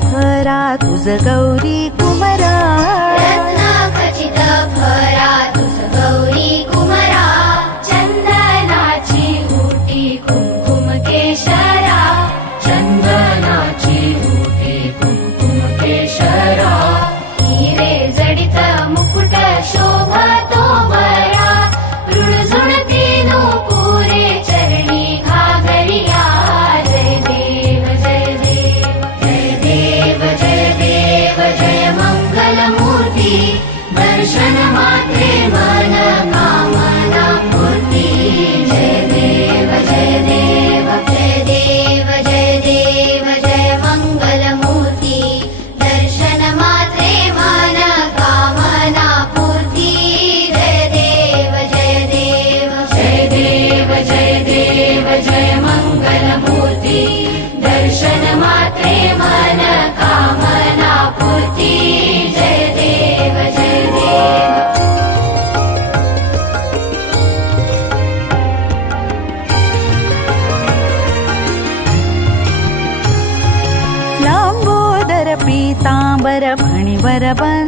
फरा तुझ गौरी कुमरा, रत्नाखचित फरा तुझ गौरी कुमरा, चंदनाची उटी कुंकुम केशरा, चंदनाची उटी कुंकुम केशरा, हिरे जडित मुकुट शोभतो बरा, रुणझुणती नूपुरे चरणी घागरिया, जय देव जय देव जय देव जय देव जय मंगलमूर्ती, दर्शन मात्रे मन कामना पूर्ती, जय देव जय देव जय देव जय देव जय मंगलमूर्ती, दर्शन मात्रे मन कामना पूर्ती, जय देव जय देव जय देव जय देव जय मंगलमूर्ती, दर्शन मात्रे मन कामना पूर्ती, जय देव जय देव. लांबोदर पीतांबर फणीवर बंद